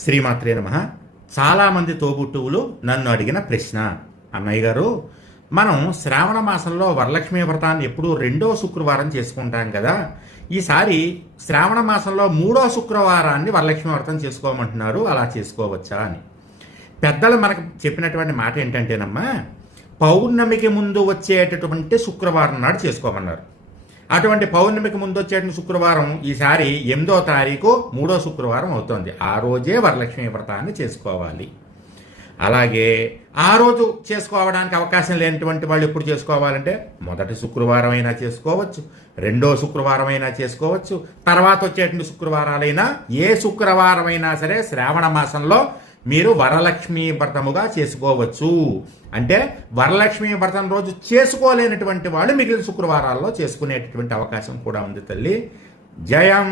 శ్రీమాత్రే నమ. చాలామంది తోబుట్టువులు నన్ను అడిగిన ప్రశ్న అన్నయ్య గారు మనం శ్రావణ మాసంలో వరలక్ష్మీ వ్రతాన్ని ఎప్పుడూ రెండో శుక్రవారం చేసుకుంటాం కదా. ఈసారి శ్రావణ మాసంలో మూడో శుక్రవారాన్ని వరలక్ష్మీ వ్రతం చేసుకోమంటున్నారు అలా చేసుకోవచ్చా అని. పెద్దలు మనకు చెప్పినటువంటి మాట ఏంటంటేనమ్మా పౌర్ణమికి ముందు వచ్చేటటువంటి శుక్రవారం నాడు చేసుకోమన్నారు. అటువంటి పౌర్ణమికి ముందు వచ్చేటువంటి శుక్రవారం ఈసారి ఎనిమిదో తారీఖు మూడో శుక్రవారం అవుతోంది. ఆ రోజే వరలక్ష్మీ వ్రతాన్ని చేసుకోవాలి. అలాగే ఆ రోజు చేసుకోవడానికి అవకాశం లేనటువంటి వాళ్ళు ఎప్పుడు చేసుకోవాలంటే మొదటి శుక్రవారం అయినా చేసుకోవచ్చు రెండో శుక్రవారం అయినా చేసుకోవచ్చు తర్వాత వచ్చేటువంటి శుక్రవారాలైనా ఏ శుక్రవారం అయినా సరే శ్రావణ మాసంలో మీరు వరలక్ష్మి వ్రతముగా చేసుకోవచ్చు. అంటే వరలక్ష్మి వ్రతం రోజు చేసుకోలేనటువంటి వాళ్ళు మిగిలిన శుక్రవారాల్లో చేసుకునేటటువంటి అవకాశం కూడా ఉంది తల్లి. జయం!